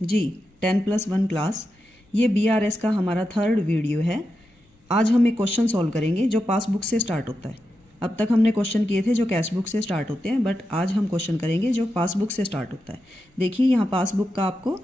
जी 10+1 class, ये BRS का हमारा थर्ड वीडियो है। आज हम एक क्वेश्चन सॉल्व करेंगे जो पासबुक से स्टार्ट होता है। अब तक हमने क्वेश्चन किए थे जो कैश बुक से स्टार्ट होते हैं, बट आज हम क्वेश्चन करेंगे जो पासबुक से स्टार्ट होता है। देखिए यहाँ पासबुक का आपको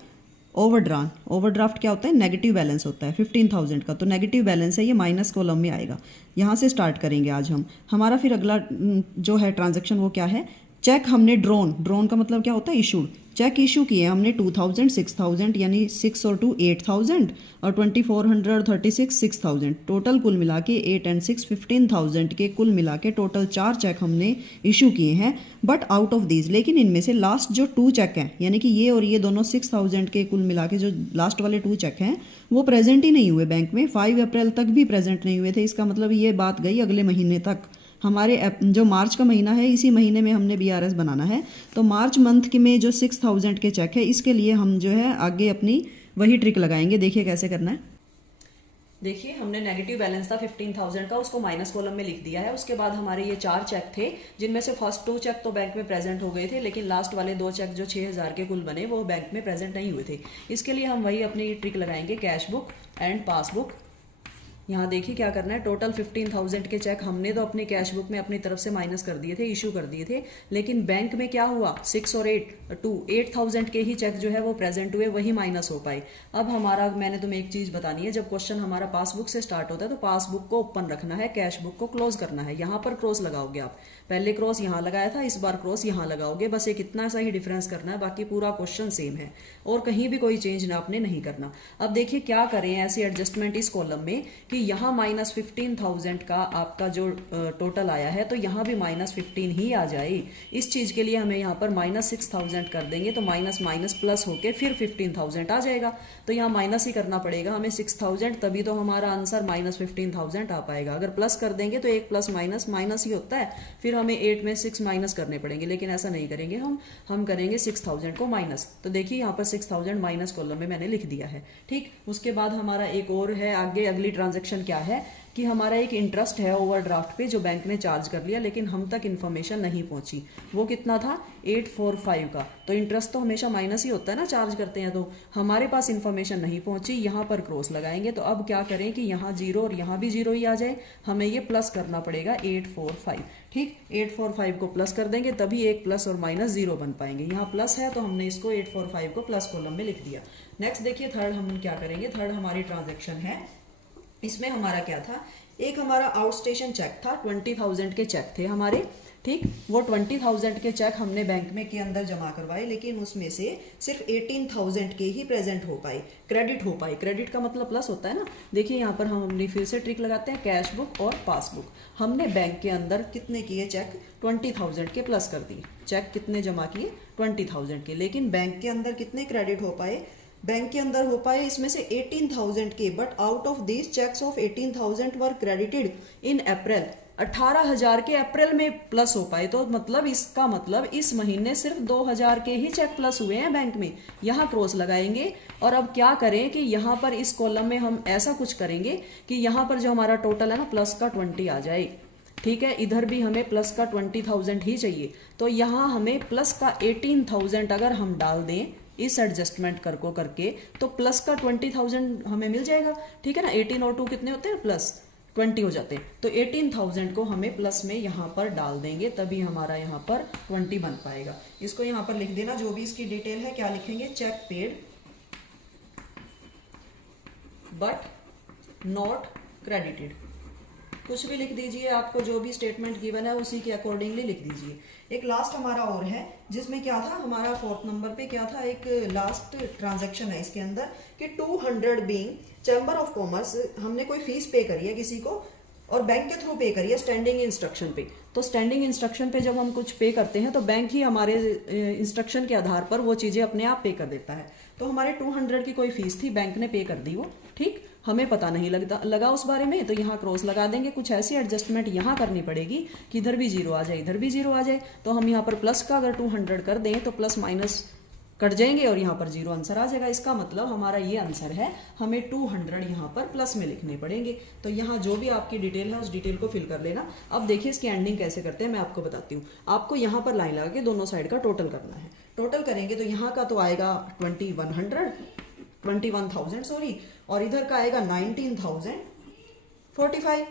ओवरड्राफ्ट क्या होता है, नेगेटिव बैलेंस होता है 15,000 का, तो नेगेटिव बैलेंस है, ये माइनस कॉलम में आएगा। यहाँ से स्टार्ट करेंगे आज हम। हमारा फिर अगला जो है ट्रांजैक्शन वो क्या है, चेक हमने ड्रोन का मतलब क्या होता है, इशूड। चेक इशू किए हमने 2000, 6000 यानी 6 और 2 8000 और 2400 36 6000, टोटल कुल मिला के 8 and 6 15,000 के कुल मिला के टोटल 4 चेक हमने इशू किए हैं। बट आउट ऑफ दीज, लेकिन इनमें से लास्ट जो 2 चेक हैं यानी कि ये और ये दोनों 6000 के कुल मिला के जो लास्ट वाले 2 चेक हैं वो प्रेजेंट ही नहीं हुए बैंक में। 5 अप्रैल तक भी प्रेजेंट नहीं हुए थे। इसका मतलब ये बात गई अगले महीने तक। हमारे जो मार्च का महीना है, इसी महीने में हमने BRS बनाना है, तो मार्च मंथ के में जो 6000 के चेक है इसके लिए हम जो है आगे अपनी वही ट्रिक लगाएंगे। देखिए कैसे करना है। देखिए हमने नेगेटिव बैलेंस था 15,000 का, उसको माइनस कॉलम में लिख दिया है। उसके बाद हमारे ये 4 चेक थे जिनमें से फर्स्ट 2 चेक तो बैंक में प्रेजेंट हो गए थे, लेकिन लास्ट वाले 2 चेक जो 6000 के कुल बने वो बैंक में प्रेजेंट नहीं हुए थे। इसके लिए हम वही अपनी ट्रिक लगाएंगे, कैश बुक एंड पासबुक। यहाँ देखिए क्या करना है, टोटल 15,000 के चेक हमने तो अपनी कैश बुक में अपनी तरफ से माइनस कर दिए थे, इशू कर दिए थे, लेकिन बैंक में क्या हुआ, 6 और 8,000 के ही चेक जो है वो प्रेजेंट हुए, वही माइनस हो पाए। अब हमारा, मैंने तुम्हें एक चीज बतानी है, जब क्वेश्चन हमारा पासबुक से स्टार्ट होता है तो पासबुक को ओपन रखना है, कैश बुक को क्लोज करना है। यहाँ पर क्रॉस लगाओगे आप, पहले क्रॉस यहाँ लगाया था, इस बार क्रॉस यहाँ लगाओगे, बस एक इतना सा ही डिफरेंस करना है, बाकी पूरा क्वेश्चन सेम है और कहीं भी कोई चेंज ना आपने नहीं करना। अब देखिए क्या करें ऐसी एडजस्टमेंट इस कॉलम में कि यहाँ माइनस 15,000 का आपका जो टोटल आया है तो यहाँ भी माइनस 15 ही आ जाए। इस चीज के लिए हमें यहाँ पर माइनस 6,000 कर देंगे तो माइनस माइनस प्लस होके फिर 15,000 आ जाएगा। तो यहाँ माइनस ही करना पड़ेगा हमें 6,000, तभी तो हमारा आंसर माइनस 15,000 आ पाएगा। अगर प्लस कर देंगे तो एक प्लस माइनस माइनस ही होता है, फिर हमें 8 में 6 माइनस करने पड़ेंगे, लेकिन ऐसा नहीं करेंगे हम करेंगे 6,000 को माइनस। तो देखिए यहाँ पर 6,000 माइनस कॉलम में मैंने लिख दिया है। ठीक, उसके बाद हमारा एक और है आगे, अगली ट्रांजेक्शन क्या है कि हमारा एक इंटरेस्ट है ओवरड्राफ्ट पे जो बैंक ने चार्ज कर लिया, लेकिन हम तक इन्फॉर्मेशन नहीं पहुंची। वो कितना था, 845 का। तो इंटरेस्ट तो हमेशा माइनस ही होता है ना, चार्ज करते हैं, तो हमारे पास इन्फॉर्मेशन नहीं पहुंची, यहाँ पर क्रॉस लगाएंगे। तो अब क्या करें कि यहाँ 0 और यहाँ भी 0 ही आ जाए, हमें ये प्लस करना पड़ेगा 845। ठीक, 845 को प्लस कर देंगे तभी एक प्लस और माइनस 0 बन पाएंगे। यहाँ प्लस है तो हमने इसको 845 को प्लस कॉलम में लिख दिया। नेक्स्ट देखिए थर्ड हम क्या करेंगे। थर्ड हमारी ट्रांजेक्शन है, इसमें हमारा क्या था, एक हमारा आउटस्टेशन चेक था, 20,000 के चेक थे हमारे। ठीक, वो 20,000 के चेक हमने बैंक में के अंदर जमा करवाए, लेकिन उसमें से सिर्फ 18,000 के ही प्रेजेंट हो पाए, क्रेडिट हो पाए। क्रेडिट का मतलब प्लस होता है ना। देखिए यहाँ पर हम अपनी फिर से ट्रिक लगाते हैं, कैश बुक और पासबुक। हमने बैंक के अंदर कितने किए चेक, 20,000 के प्लस कर दिए। चेक कितने जमा किए, 20,000 के, लेकिन बैंक के अंदर कितने क्रेडिट हो पाए, बैंक के अंदर हो पाए इसमें से 18,000 के। But out of these cheques of 18,000 were credited in April, 18,000 के अप्रैल में प्लस हो पाए। तो मतलब इसका मतलब इस महीने सिर्फ 2,000 के ही चेक प्लस हुए हैं बैंक में। यहाँ क्रॉस लगाएंगे और अब क्या करें कि यहाँ पर इस कॉलम में हम ऐसा कुछ करेंगे कि यहाँ पर जो हमारा टोटल है ना, प्लस का 20 आ जाए। ठीक है, इधर भी हमें प्लस का 20,000 ही चाहिए, तो यहाँ हमें प्लस का 18,000 अगर हम डाल दें इस एडजस्टमेंट करके तो प्लस का 20,000 हमें मिल जाएगा। ठीक है ना, 18 और 2 कितने होते हैं, प्लस 20 हो जाते हैं। तो 18,000 को हमें प्लस में यहाँ पर डाल देंगे, तभी हमारा यहाँ पर 20 बन पाएगा। इसको यहाँ पर लिख देना, जो भी इसकी डिटेल है, क्या लिखेंगे, cheque paid but not credited, कुछ भी लिख दीजिए, आपको जो भी स्टेटमेंट गिवन है उसी के अकॉर्डिंगली लिख दीजिए। एक लास्ट हमारा और है जिसमें क्या था, हमारा 4th नंबर पे क्या था, एक लास्ट ट्रांजैक्शन है इसके अंदर कि 200 बीइंग चैम्बर ऑफ कॉमर्स, हमने कोई फीस पे करी है किसी को और बैंक के थ्रू पे करी है स्टैंडिंग इंस्ट्रक्शन पे। तो स्टैंडिंग इंस्ट्रक्शन पे जब हम कुछ पे करते हैं तो बैंक ही हमारे इंस्ट्रक्शन के आधार पर वो चीजें अपने आप पे कर देता है। तो हमारे 200 की कोई फीस थी, बैंक ने पे कर दी वो। ठीक, हमें पता नहीं लगा उस बारे में, तो यहाँ क्रॉस लगा देंगे। कुछ ऐसी एडजस्टमेंट यहाँ करनी पड़ेगी कि इधर भी 0 आ जाए, इधर भी 0 आ जाए। तो हम यहाँ पर प्लस का अगर 200 कर दें तो प्लस माइनस कट जाएंगे और यहाँ पर 0 आंसर आ जाएगा। इसका मतलब हमारा ये आंसर है, हमें 200 यहाँ पर प्लस में लिखने पड़ेंगे। तो यहाँ जो भी आपकी डिटेल है उस डिटेल को फिल कर लेना। अब देखिए इसकी एंडिंग कैसे करते हैं मैं आपको बताती हूँ। आपको यहाँ पर लाइन लगा के दोनों साइड का टोटल करना है। टोटल करेंगे तो यहाँ का तो आएगा 21,000 सॉरी, और इधर का आएगा 19,045।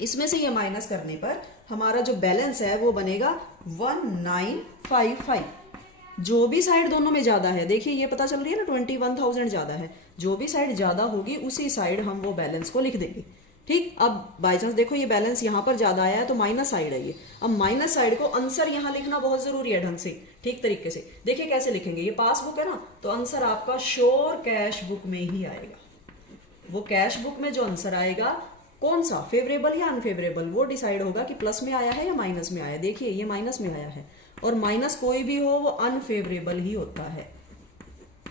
इसमें से ये माइनस करने पर हमारा जो बैलेंस है वो बनेगा 1955। जो भी साइड दोनों में ज्यादा है, देखिए ये पता चल रही है ना 21,000 ज्यादा है, जो भी साइड ज्यादा होगी उसी साइड हम वो बैलेंस को लिख देंगे। ठीक, अब बाई चांस देखो ये बैलेंस यहाँ पर ज्यादा आया है तो माइनस साइड है ये। अब माइनस साइड को आंसर यहाँ लिखना बहुत जरूरी है ढंग से, ठीक तरीके से। देखिए कैसे लिखेंगे, ये पासबुक है ना, तो आंसर आपका श्योर कैश बुक में ही आएगा। वो कैश बुक में जो आंसर आएगा कौन सा, फेवरेबल या अनफेवरेबल, वो डिसाइड होगा कि प्लस में आया है या माइनस में आया। देखिए ये माइनस में आया है, और माइनस कोई भी हो वो अनफेवरेबल ही होता है।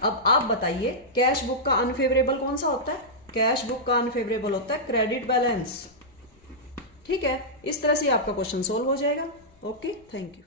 अब आप बताइए कैश बुक का अनफेवरेबल कौन सा होता है? कैश बुक का अनफेवरेबल होता है क्रेडिट बैलेंस। ठीक है, इस तरह से आपका क्वेश्चन सोल्व हो जाएगा। Okay, thank you.